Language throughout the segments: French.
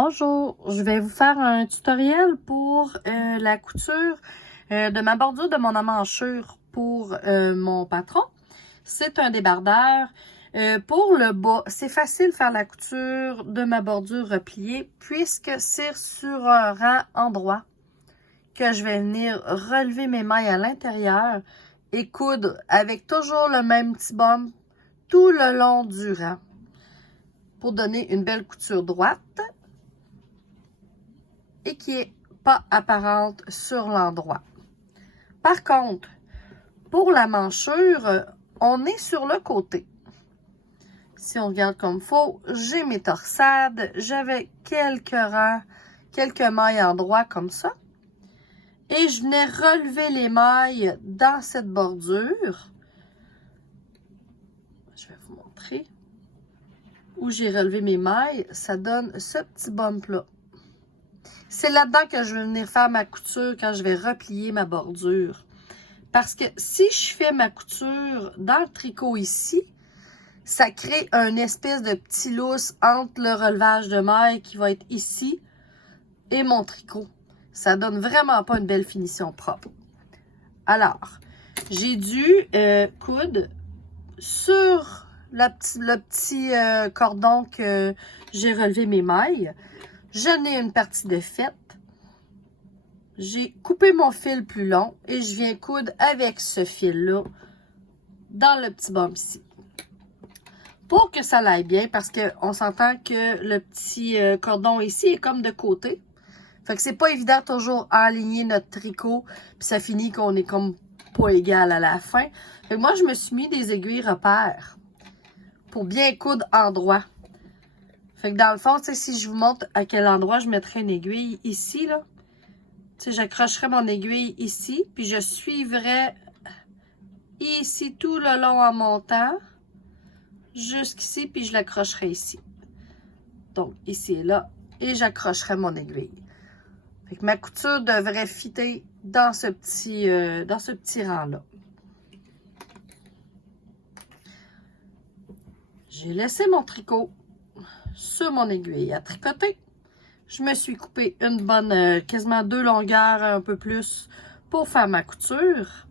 Bonjour, je vais vous faire un tutoriel pour la couture de ma bordure de mon emmanchure pour mon patron. C'est un débardeur. Pour le bas, c'est facile de faire la couture de ma bordure repliée puisque c'est sur un rang endroit que je vais venir relever mes mailles à l'intérieur et coudre avec toujours le même petit bump tout le long du rang pour donner une belle couture droite et qui n'est pas apparente sur l'endroit. Par contre, pour la manchure, on est sur le côté. Si on regarde comme il faut, j'ai mes torsades, j'avais quelques rangs, quelques mailles en droit comme ça. Et je venais relever les mailles dans cette bordure. Je vais vous montrer où j'ai relevé mes mailles. Ça donne ce petit bump-là. C'est là-dedans que je vais venir faire ma couture quand je vais replier ma bordure. Parce que si je fais ma couture dans le tricot ici, ça crée un espèce de petit lousse entre le relevage de mailles qui va être ici et mon tricot. Ça donne vraiment pas une belle finition propre. Alors, j'ai dû coudre sur le petit cordon que j'ai relevé mes mailles. J'en ai une partie de faite. J'ai coupé mon fil plus long et je viens coudre avec ce fil-là dans le petit bump ici. Pour que ça aille bien, parce qu'on s'entend que le petit cordon ici est comme de côté. Fait que c'est pas évident toujours aligner notre tricot, puis ça finit qu'on est comme pas égal à la fin. Fait que moi, je me suis mis des aiguilles repères pour bien coudre en droit. Fait que dans le fond, tu sais, si je vous montre à quel endroit je mettrais une aiguille ici, là, tu sais, j'accrocherais mon aiguille ici, puis je suivrais ici tout le long en montant, jusqu'ici, puis je l'accrocherai ici. Donc, ici et là, et j'accrocherai mon aiguille. Fait que ma couture devrait fitter dans ce petit rang-là. J'ai laissé mon tricot sur mon aiguille à tricoter. Je me suis coupé une bonne, quasiment 2 longueurs, un peu plus, pour faire ma couture.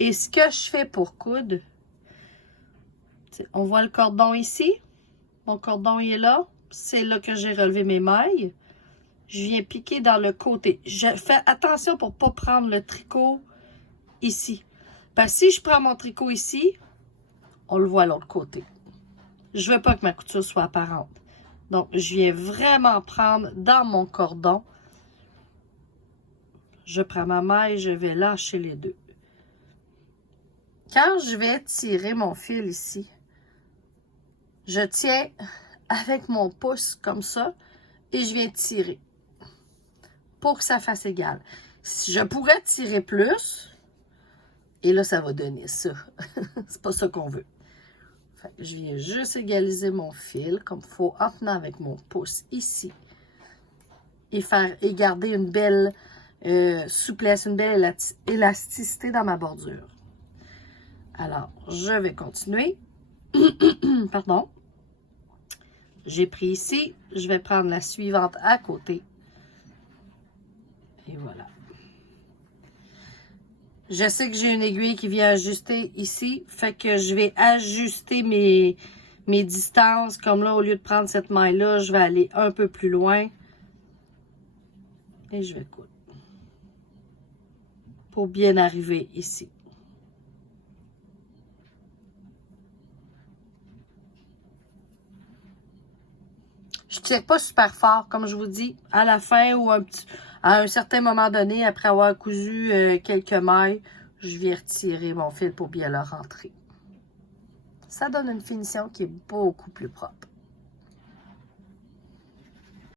Et ce que je fais pour coudre, on voit le cordon ici. Mon cordon il est là. C'est là que j'ai relevé mes mailles. Je viens piquer dans le côté. Je fais attention pour ne pas prendre le tricot ici. Parce que si je prends mon tricot ici, on le voit à l'autre côté. Je ne veux pas que ma couture soit apparente. Donc, je viens vraiment prendre dans mon cordon. Je prends ma maille, je vais lâcher les deux. Quand je vais tirer mon fil ici, je tiens avec mon pouce comme ça et je viens tirer pour que ça fasse égal. Je pourrais tirer plus et là, ça va donner ça. C'est pas ça qu'on veut. Fait que je viens juste égaliser mon fil comme il faut en tenant avec mon pouce ici et garder une belle souplesse, une belle élasticité dans ma bordure. Alors, je vais continuer. Pardon. J'ai pris ici. Je vais prendre la suivante à côté. Et voilà. Je sais que j'ai une aiguille qui vient ajuster ici. Fait que je vais ajuster mes distances. Comme là, au lieu de prendre cette maille-là, je vais aller un peu plus loin. Et je vais coudre. Pour bien arriver ici. Je tire pas super fort, comme je vous dis, à la fin ou à un certain moment donné, après avoir cousu quelques mailles, je viens retirer mon fil pour bien le rentrer. Ça donne une finition qui est beaucoup plus propre.